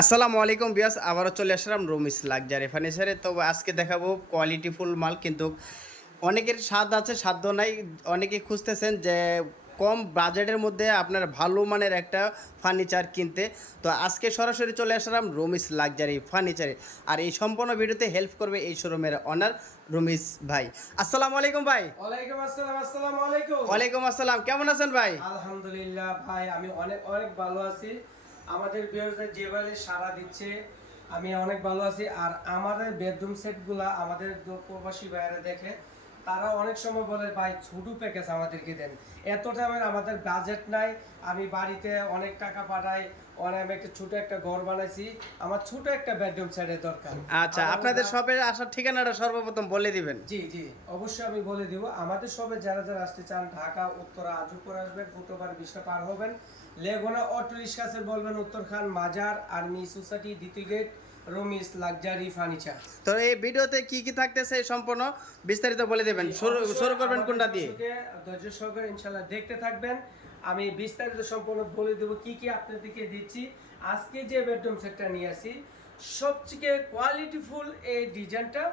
আসসালামু আলাইকুম বিয়াস আবারও চলে আসলাম রুমিস লাক্সারি ফার্নিচারে। তো আজকে দেখাবো কোয়ালিটিফুল মাল কিন্তু অনেকের স্বাদ আছে সাধ্য নাই। অনেকে খুঁজতেছেন যে কম বাজেটের মধ্যে আপনার ভালো মানের একটা ফার্নিচার কিনতে। তো আজকে সরাসরি চলে আসলাম রুমিস লাক্সারি ফার্নিচারে। আর এই সম্পূর্ণ ভিডিওতে হেল্প করবে এই শোরুমের অনার রুমিস ভাই। আসসালামু আলাইকুম ভাই। ওয়ালাইকুম আসসালাম আসসালামু আলাইকুম। ওয়ালাইকুম আসসালাম কেমন আছেন ভাই? আলহামদুলিল্লাহ ভাই আমি অনেক অনেক ভালো আছি। আমাদের ভিউয়ার্সদের যেভাবে সারা দিচ্ছে, আমি অনেক ভালো আছি। আর আমাদের বেডরুম সেটগুলা আমাদের প্রবাসী বাইরে দেখে তারা অনেক সময় বলে ভাই ছোট প্যাকেজ আমাদেরকে দেন। এত টাইমের আমাদের বাজেট নাই। আমি বাড়িতে অনেক টাকা পাঠাই অনেক আমি একটা ছোট একটা ঘর বানাইছি। আমার ছোট একটা বেডরুম সেটের দরকার। আচ্ছা আপনাদের শপের আসার ঠিকানাটা সর্বপ্রথম বলে দিবেন। জি জি অবশ্যই আমি বলে দিব। আমাদের সবে যারা যারা আসতে চান ঢাকা উত্তরা আজুপুর আসবেন ফুটোবার বিশটা পার হবেন। লেগুনা অটো রিক্সাসে বলবেন উত্তরখান মাজার আর্মি সোসাইটি দ্বিতীয় গেট। Rumis luxury furniture. তো এই ভিডিওতে কি কি থাকতেছে সম্পূর্ণ বিস্তারিত বলে দেবেন। শুরু শুরু করবেন কোনটা দিয়ে? ধৈর্য সহকারে ইনশাআল্লাহ দেখতে থাকবেন। আমি বিস্তারিত সম্পূর্ণ বলে দেবো কি কি আপনাদেরকে দিচ্ছি। আজকে যে বেডরুম সেটটা নিয়ে আসি সবথেকে কোয়ালিটিফুল এই ডিজাইনটা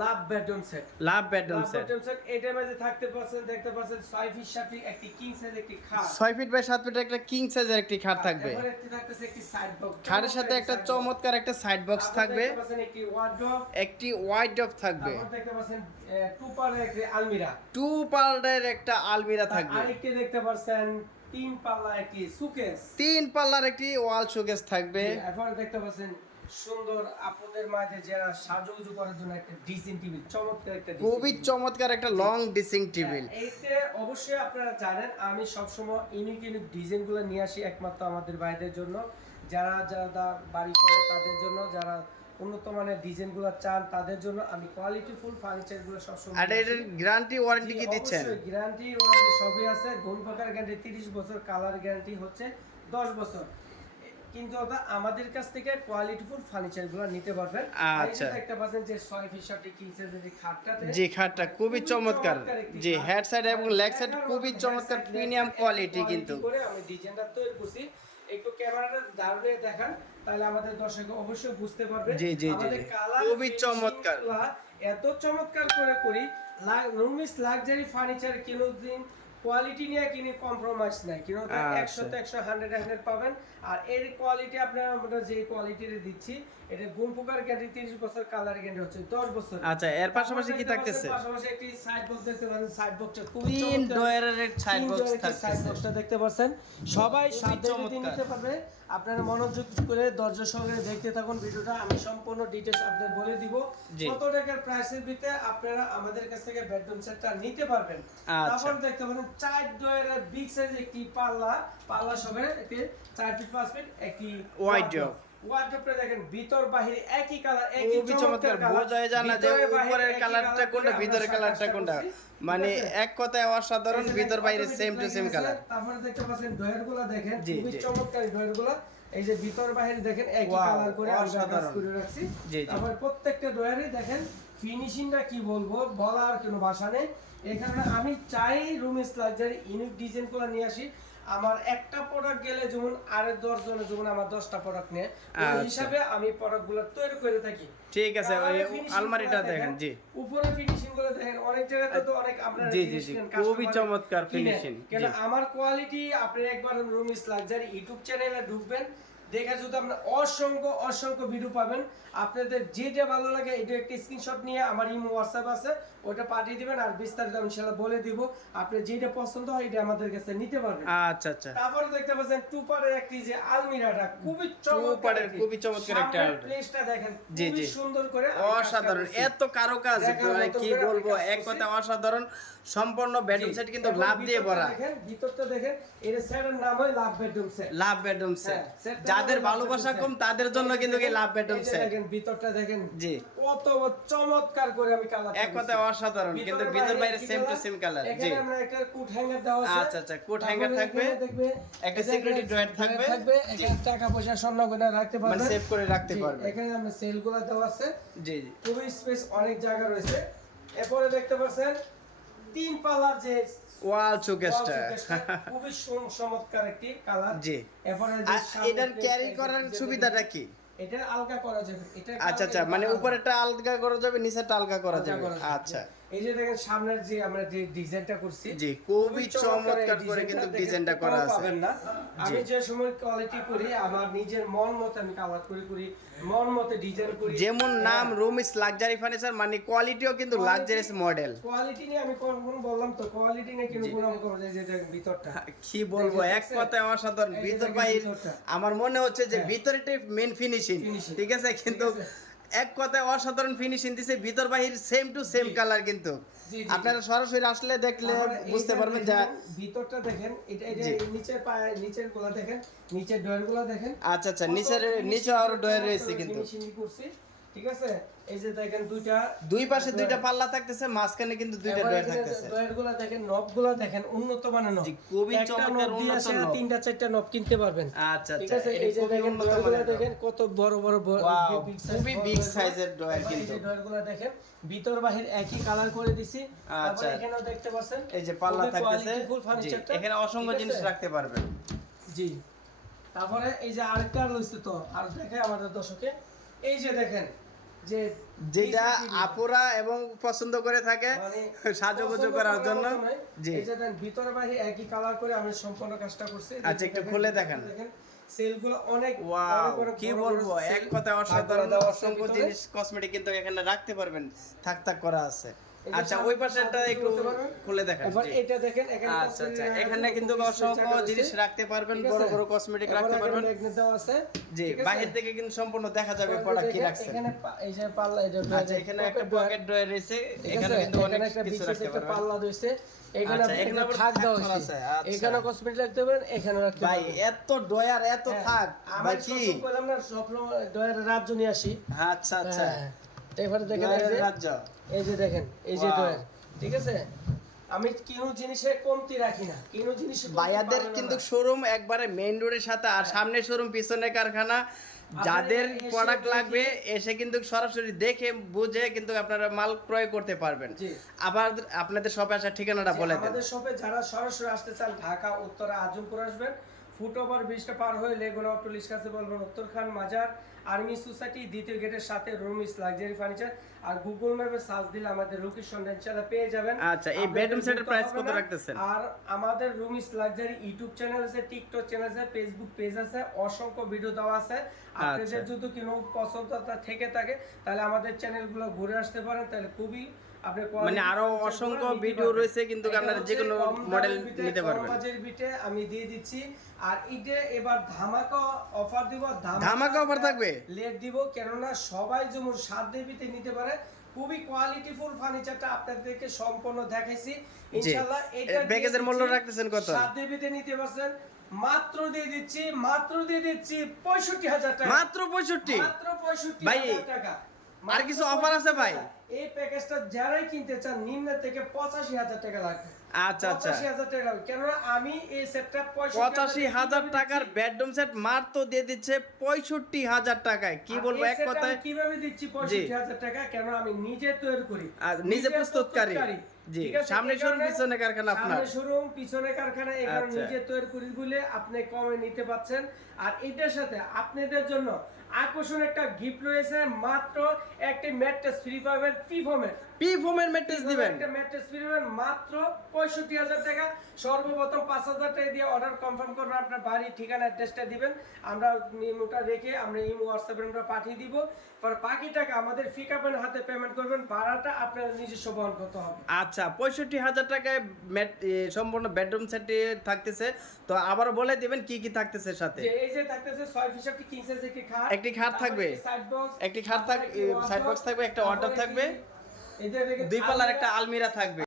love bedroom set love bedroom set set এটার মাঝে থাকতে পাচ্ছেন দেখতে পাচ্ছেন ছয় ফিট সাত ফিট একটি কিং সাইজ একটি খাট। ছয় ফিট বাই সাত ফিট একটা কিং সাইজের একটি খাট থাকবে। এরপরে একটি থাকতেছে একটি সাইড বক্স খাটের সাথে একটা চমৎকার একটা সাইড বক্স থাকবে। একটি ওয়ার্ডরোব একটি ওয়াইড ডপ থাকবে। তারপর দেখতে পাচ্ছেন টু পার একটি আলমিরা। টু পাল্ডের একটা আলমিরা থাকবে। আরেকটি দেখতে পাচ্ছেন তিন পাল্লা একটি সুকেস তিন পাল্লার একটি ওয়াল শোকেস থাকবে। এরপরে দেখতে পাচ্ছেন সুন্দর আপুদের মাঝে যারা সাজুগুজু করার জন্য একটা ডিসিন টিভি চমৎকার একটা খুবই চমৎকার একটা লং ড্রেসিং টেবিল এইতে অবশ্যই আপনারা জানেন আমি সবসময় ইউনিক ইউনিক ডিজাইনগুলো নিয়ে আসি একমাত্র আমাদের ভাইদের জন্য। যারা যারা বাড়ি করে তাদের জন্য যারা উন্নত মানের ডিজাইনগুলো চান তাদের জন্য আমি কোয়ালিটি ফুল ফার্নিচারগুলো সবসময় আর এটার গ্যারান্টি ওয়ারেন্টি কি দিচ্ছেন? গ্যারান্টি ওয়ারেন্টি সবই আছে। গুণ প্রকার গ্যারান্টি 30 বছর কালার গ্যারান্টি হচ্ছে 10 বছর। কিন্তু দাদা আমাদের কাছ থেকে কোয়ালিটি ফুল ফার্নিচারগুলো নিতে পারবেন যে আচ্ছা। দেখতে পাচ্ছেন যে 6 ফিট সাথে কিং সাইজের যে খাটটাতে জি খাটটা খুবই চমৎকার একটি খাট। হেড সাইড এবং লেগ সাইড খুবই চমৎকার প্রিমিয়াম কোয়ালিটি কিন্তু করে আমি ডিজাইনটা তৈরি করছি একটু ক্যামেরাটা দাঁড়িয়ে দেখান তাহলে আমাদের দর্শক অবশ্যই বুঝতে পারবে জি, জি, জি, খুবই চমৎকার। এত চমৎকার করে করি রুমিস লাক্সারি ফার্নিচার দিন কোয়ালিটি নিয়ে কিনে কম্প্রোমাইজ নাই। আচ্ছা। একশো তো একশো হান্ড্রেড হান্ড্রেড পাবেন। আর এর কোয়ালিটি আপনার আমরা যে কোয়ালিটির দিচ্ছি এটা গুণ প্রকার গ্যারান্টি তিরিশ বছর কালার গ্যারান্টি হচ্ছে দশ বছর। আচ্ছা এর পাশাপাশি কি থাকতেছে? পাশাপাশি একটি সাইড বক্স দেখতে পাচ্ছেন সাইড বক্সটা খুব তিন ডয়ারের সাইড বক্স সাইড বক্সটা দেখতে পাচ্ছেন। সবাই খুবই চমৎকার। নিতে পারবে। আপনারা মনোযোগ করে ধৈর্য সহকারে দেখতে থাকুন ভিডিওটা। আমি সম্পূর্ণ ডিটেইলস আপনাদের বলে দিব। কত টাকার প্রাইসের ভিতরে আপনারা আমাদের কাছ থেকে বেডরুম সেটটা নিতে পারবেন? আচ্ছা। তারপর দেখতে পাবেন চার ডয়ারের বিগ সাইজ একটি পাল্লা। পাল্লা সহকারে একটি চার ফিট পাঁচ ফিট একটি ওয়াইড Wardrobe। ওয়ার্ড্রোবটা দেখেন ভিতর বাহিরে একই কালার একই চমৎকার বোঝাই যায় না যে উপরের কালারটা কোনটা ভিতরের কালারটা কোনটা? মানে এক কথায় অসাধারণ ভিতর বাইরে সেম টু সেম কালার তারপরে দেখতে পাচ্ছেন ডয়ারগুলা দেখেন খুবই। চমৎকার ডয়ারগুলা এই যে ভিতর বাইরে দেখেন একই কালার করে অসাধারণ। করে রাখছি। জি। তারপরে প্রত্যেকটা ডয়ারে দেখেন ফিনিশিংটা কি বলব বলার কোনো ভাষা নেই। এখানে আমি চাই রুম লাক্সারি ইউনিক ডিজাইন করে নিয়ে আসি। আমার একটা প্রোডাক্ট গেলে যেমন আর দশ জনে যেমন আমার দশটা প্রোডাক্ট নেয় ওই আচ্ছা। হিসাবে আমি প্রোডাক্টগুলো তৈরি করে থাকি। ঠিক আছে ওই আলমারিটা দেখেন জি। উপরে ফিনিশিংগুলো দেখেন অনেক জায়গাতে তো অনেক আপনারা জি, জি, জি, খুবই চমৎকার ফিনিশিং কেন আমার কোয়ালিটি আপনি একবার রুমিস লাক্সারি ইউটিউব চ্যানেলে ঢুকবেন দেখে যদি আপনার অসংখ্য অসংখ্য ভিডিও পাবেন। আপনাদের যেটা ভালো লাগে এটা একটা স্ক্রিনশট নিয়ে আমার ইমো হোয়াটসঅ্যাপ আছে ওটা পাঠিয়ে দিবেন আর বিস্তারিত আমি ইনশাআল্লাহ বলে দিব। আপনি যেটা পছন্দ হয় এটা আমাদের কাছে নিতে পারবেন। আচ্ছা আচ্ছা। তারপরে দেখতে পাচ্ছেন টুপারের একটি যে আলমিরাটা খুবই চমৎকার খুবই চমৎকার একটা। প্লেসটা দেখেন খুবই। সুন্দর করে অসাধারণ। এত কারও কাজ কি বলব? এক কথা অসাধারণ। সম্পূর্ণ বেডরুম সেট কিন্তু লাভ দিয়ে ভরা। দেখেন ভিতরটা দেখেন এর সেটের নাম হয় love bedroom set love bedroom set যাদের ভালোবাসা কম তাদের জন্য কিন্তু এই লাভ বেডরুম সেট দেখেন ভিতরটা দেখেন জি। কত চমৎকার করে আমি কালার এক কথা অসাধারণ কিন্তু ভিতর বাইরে সেম টু সেম কালার জি এখানে আমরা একটা কুট হ্যাঙ্গার দেওয়া আছে। আচ্ছা, আচ্ছা, তারপরে hanger থাকবে, দেখবে একটা drawer drawer থাকবে। থাকবে এখানে টাকা পয়সা স্বর্ণ করে রাখতে পারবে মানে সেভ করে রাখতে পারবে এখানে আমরা সেলগুলো দেওয়া আছে। জি জি। খুবই স্পেস অনেক জায়গা রয়েছে। এরপরে দেখতে পাচ্ছেন তিন পাল্লার যে ওয়াল wall খুবই চমৎকার একটি কালার জি। এটার ক্যারি করার সুবিধাটা কি? এটা আলগা করা যাবে এটা আচ্ছা আচ্ছা মানে উপরেটা আলগা করা যাবে নিচেটা আলগা করা যাবে। আচ্ছা। এই যে দেখেন সামনের যে আমরা যে ডিজাইনটা করছি জি খুবই চমৎকার করে কিন্তু ডিজাইনটা করা আছে পাবেন না। আমি যে সময় কোয়ালিটি করি আমার নিজের মন মতো আমি কালার করে করি মন মতো ডিজাইন করি যেমন নাম রুমিস লাক্সারি ফার্নিচার মানে কোয়ালিটিও কিন্তু মডেল কোয়ালিটি নিয়ে আমি কোন বললাম তো কোয়ালিটি নিয়ে কিন্তু ভিতরটা কি বলব এক? কথায় অসাধারণ এই ভিতর আমার মনে হচ্ছে যে হ্যাঁ। ভিতরেটাই মেন ফিনিশিং। ঠিক আছে কিন্তু। এক কথায় অসাধারণ ফিনিশিং দিছে ভিতর বাহির সেম টু সেম কালার কিন্তু। আপনারা সরাসরি আসলে দেখলে বুঝতে পারবেন যে ভিতরটা দেখেন এটা এটা। নিচের পায়ে নিচেরগুলা দেখেন নিচের ডয়ারগুলা দেখেন। আচ্ছা আচ্ছা নিচের নিচে আরও ডয়ার রয়েছে কিন্তু। ফিনিশিং করছি। ঠিক আছে? এই যে দেখেন দুইটা দুই পাশে দুইটা পাল্লা থাকতেছে মাঝখানে কিন্তু দুইটা ডয়ার থাকতেছে। ডয়ারগুলা দেখেন নবগুলা দেখেন উন্নত মানের নব। খুবই চমৎকার উন্নত নব। তিনটা চারটা নব কিনতে পারবেন। আচ্ছা ঠিক আচ্ছা আছে? এই যে দেখেন ডয়ারগুলা দেখেন কত বড় বড় খুবই size এর ডয়ার কিন্তু। ডয়ারগুলা দেখেন ভিতর বাহির একই কালার করে দিছি। আচ্ছা। এখানেও দেখতে পাচ্ছেন এই যে পাল্লা থাকতেছে। এখানে অসংখ্য জিনিস রাখতে পারবেন। জি। তারপরে এই যে আরেকটা রয়েছে তো আর দেখে আমাদের দর্শকে। এই যে দেখেন যে যেটা আপুরা এবং পছন্দ করে থাকে সাজগোজ করার জন্য। জি। এই যে ভিতরে বাইরে একই কালার করে আমরা সম্পূর্ণ কাজটা করছি। আচ্ছা, একটু খুলে দেখেন। সেলগুলো অনেক ওয়াও কি বলব এক কথায় অসাধারণ অসংখ্য জিনিস কসমেটিক কিন্তু এখানে রাখতে পারবেন। থাক থাক করা আছে। আচ্ছা ওই একটু খুলে দেখান এবার এটা দেখেন এখানে আচ্ছা আচ্ছা এখানে কিন্তু অসংখ্য জিনিস রাখতে পারবেন বড় বড় কসমেটিক রাখতে পারবেন। আছে। জি বাহির থেকে কিন্তু সম্পূর্ণ দেখা যাবে প্রোডাক্ট কি রাখছেন। এখানে এই যে পাল্লা এই যে আচ্ছা এখানে একটা পকেট ড্রয়ার রয়েছে এখানে কিন্তু অনেক কিছু রাখতে পারবেন। পাল্লা রয়েছে। এখানে আচ্ছা, এখানে থাক আছে, আচ্ছা। এখানে কসমেটিক রাখতে পারেন এখানে রাখতে ভাই এত ডয়ার এত হ্যাঁ, থাক। আমার কি? বললাম না স্বপ্ন দয়ের রাজ্য নিয়ে আসি। আচ্ছা আচ্ছা। হ্যাঁ, এবারে দেখেন এই যে- এই যে দেখেন এই যে. দয়ের ঠিক আছে? আমি কিনো জিনিসে কমতি রাখি না কিনো জিনিসে না। কিন্তু শোরুম একবারে মেইন রোডের সাথে আর সামনে শোরুম পিছনে কারখানা যাদের প্রোডাক্ট লাগবে এসে কিন্তু সরাসরি দেখে বুঝে কিন্তু আপনারা মাল ক্রয় করতে পারবেন। আবার আপনাদের শপে আসার ঠিকানাটা বলে দেন। আমাদের শপে যারা সরাসরি আসতে চান ঢাকা উত্তরা আজমপুর আসবেন। ফুট ওভার ব্রিজটা পার হয়ে লেগুনা পুলিশ কাছে বলবেন উত্তরখান মাজার আর্মি সোসাইটি দ্বিতীয় গেটের সাথে রুমিস লাক্সারি ফার্নিচার আর গুগল ম্যাপে সার্চ দিলে আমাদের লোকেশন ইনশাআল্লাহ পেয়ে যাবেন আচ্ছা, এই ঘুরতে price হবে কত রাখতেছেন? আর আমাদের রুমিস লাক্সারি ইউটিউব চ্যানেল আছে টিকটক চ্যানেল আছে ফেসবুক পেজ আছে অসংখ্য ভিডিও দেওয়া আছে আপনাদের আচ্ছা। যদি কোনো পছন্দ থেকে থাকে তাহলে আমাদের চ্যানেলগুলো ঘুরে আসতে পারেন তাহলে খুবই আপনি মানে আরও অসংখ্য ভিডিও রয়েছে কিন্তু আপনারা যে কোনো মডেল নিতে পারবেন বাজের বিটে আমি দিয়ে দিচ্ছি আর ঈদে এবার ধামাকা অফার দিব ধামাকা অফার থাকবে? লেট দিব কেননা সবাই যেমন সাত দেবীতে নিতে পারে খুবই কোয়ালিটিফুল ফার্নিচারটা আপনাদেরকে সম্পূর্ণ দেখাইছি। ইনশাআল্লাহ এটা প্যাকেজের মূল্য রাখতেছেন কত? সাত দেবীতে নিতে পারছেন। মাত্র দিয়ে দিচ্ছি মাত্র দিয়ে দিচ্ছি পঁয়ষট্টি হাজার টাকা। মাত্র পঁয়ষট্টি? মাত্র পঁয়ষট্টি হাজার টাকা। আর কিছু অফার আছে ভাই? এই প্যাকেজটা যারাই কিনতে চান নিম্ন থেকে পঁচাশি হাজার টাকা লাগবে। আচ্ছা আচ্ছা। টাকা কেননা আমি এই সেটটা পঁচাশি হাজার টাকার বেডরুম সেট মাত্র দিয়ে দিচ্ছে পঁয়ষট্টি হাজার টাকায়। কি বলব এক কথায়? কীভাবে দিচ্ছি পঁয়ষট্টি হাজার টাকা? কেন আমি নিজে তৈরি করি। আর নিজে প্রস্তুতকারী। জি, সামনে শোরুম পিছনে কারখানা আপনার। সামনে শোরুম পিছনে কারখানা এই কারণে আচ্ছা। নিজে তৈরি করি বলে আপনি কমে নিতে পাচ্ছেন আর এটার সাথে আপনাদের জন্য আকর্ষণ একটা গিফট রয়েছে মাত্র একটি ম্যাট্রেস ফ্রি পাবেন ফ্রি ফর্মের পি ফোমের ম্যাট্রেস দিবেন। একটা ম্যাট্রেস ফ্রি পাবেন মাত্র টাকা। সর্বপ্রথম পাঁচ হাজার টাকা দিয়ে অর্ডার কনফার্ম করবেন আপনার বাড়ি ঠিকানা অ্যাড্রেসটা দিবেন। আমরা ইমোটা রেখে আমরা ইমো হোয়াটসঅ্যাপে আমরা পাঠিয়ে দিব। পর বাকি টাকা আমাদের ফিকাপের হাতে পেমেন্ট করবেন ভাড়াটা আপনার নিজস্ব বহন করতে হবে। আচ্ছা টাকায় সম্পূর্ণ বেডরুম সেটে থাকতেছে। তো আবার বলে দিবেন কি কি থাকতেছে সাথে? এই যে থাকতেছে ছয় ফিস একটি কিং সাইজ একটি খাট একটি খাট থাকবে। সাইড বক্স একটি খাট থাক- side box থাকবে, একটা wardrobe থাকবে। দুই পাল্লার একটা আলমিরা থাকবে।